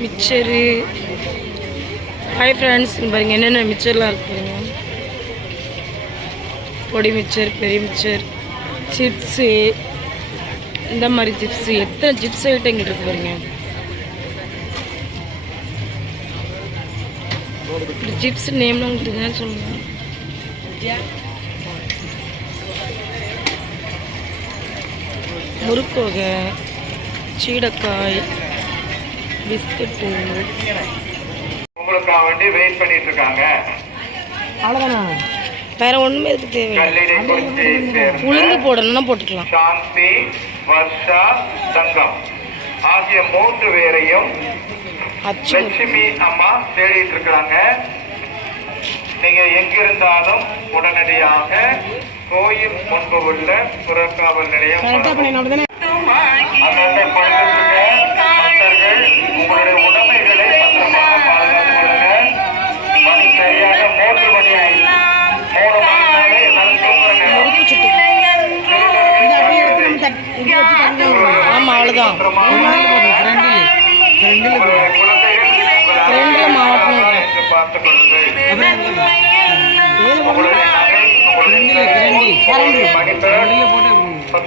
Mixture hi friends பாருங்க என்னென்ன மிக்சர்லாம் இருக்கு பாருங்க. பொடி மிக்சர் பெரிய மிக்சர் சிப்ஸு இந்த மாதிரி சிப்ஸு எத்தனை சிப்ஸ் ஐட்டம் இங்கே இருக்கு பாருங்க? சிப்ஸ் நேம்லாம் உங்களுக்கு தெரியாது சொல்லுங்க. முறுக்கு வகை சீடக்காய் பிஸ்கட்டு. உங்களுக்காக வேண்டி வெயிட் பண்ணிட்டு இருக்காங்க அவ்வளோதானா வேற ஒன்றுமே இதுக்கு தேவையில்லை. உளுந்து போடணும்னா போட்டுக்கலாம். சாந்தி வர்ஷா தங்கம். ஆகிய மூன்று பேரையும் லட்சுமி அம்மா தேடிட்டு இருக்கிறாங்க நீங்க எங்கிருந்தாலும் உடனடியாக கோயில் முன்பு உள்ள புறக்காவல் நிலையம்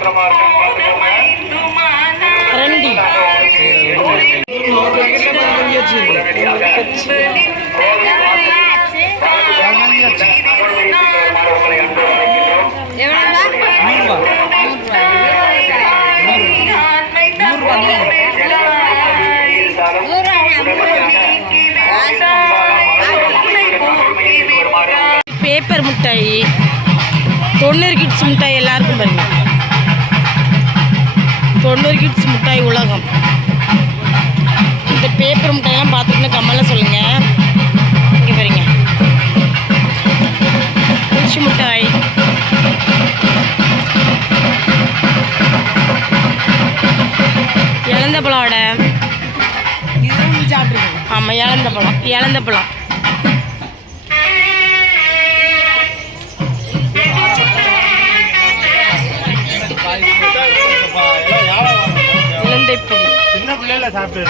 பத்திரமா ரெண்டி. பேப்பர் மிட்டாய் தொண்ணூறு கிட்ஸ் மிட்டாய் எல்லாருக்கும் பாருங்க. தொண்ணூறு கிட்ஸ் மிட்டாய் உலகம். இந்த பேப்பர் மிட்டாயெல்லாம் பார்த்துட்டுன்னு கம்மலில் சொல்லுங்கள் இங்கே பாருங்க. குச்சி மிட்டாய். இழந்த பழம் ஆமாம் இழந்த பழம். இழந்த பழம். சின்ன பிள்ளைல சாப்பிட்டு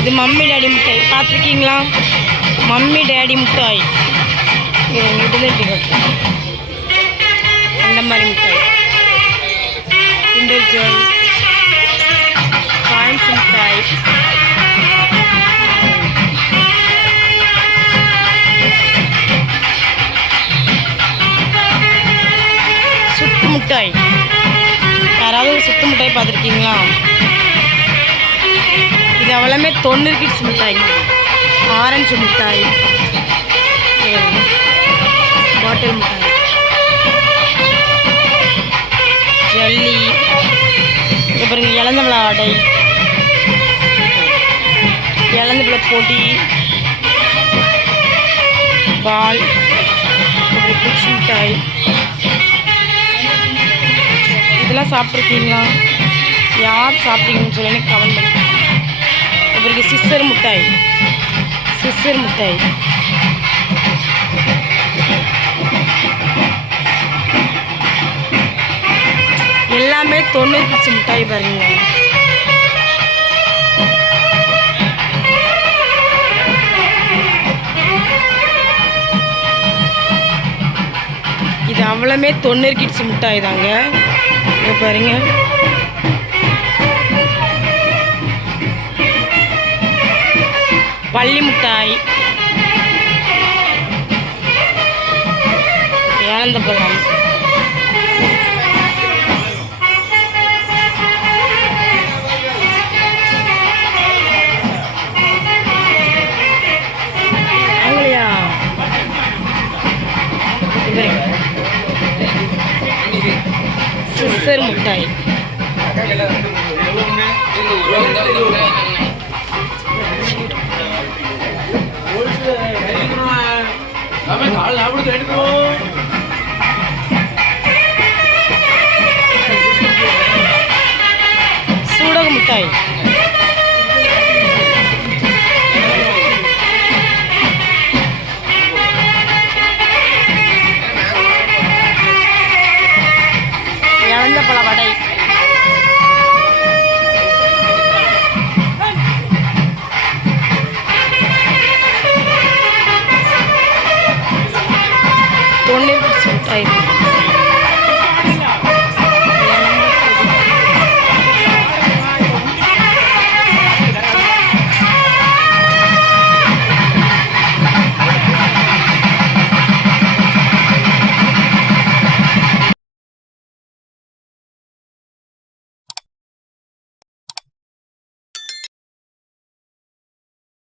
இது மம்மி டேடி மிட்டாய். பார்த்துருக்கீங்களா? மம்மி டேடி மிட்டாய். இது விடுதலை டிக்கெட் அந்த மாதிரி மிட்டாய். கிண்டர் ஜாய் காயின்ஸ் மிட்டாய். மிட்டாய் பார்த்துருக்கீங்களா? இது அவ்வளோமே தொண்ணூறு கிட்ஸ் மிட்டாய். ஆரஞ்சு மிட்டாய். பாட்டில் மிட்டாய். ஜல்லி. அப்புறம் இளந்தமிழா ஆடை இளந்தமிழ பொடி. பால். மிட்டாய். இதெல்லாம் சாப்பிட்ருக்கீங்களா யார் சாப்பிட்டீங்கன்னு சொல்லி எனக்கு கமெண்ட் பண்ணி அப்புறம் சிஸ்டர் மிட்டாய். சிஸ்டர் மிட்டாய். எல்லாமே தொண்ணூறு பிச்சு மிட்டாய் பாருங்க. இது அவ்வளோமே தொண்ணூறு கிட்ஸ் மிட்டாய் தாங்க. இங்க பாருங்க. பள்ளி மிட்டாய். ஏழந்தப்பழம் அவங்களையா சிஸ்டர் மிட்டாய். కాళ్ళు ఆవిడ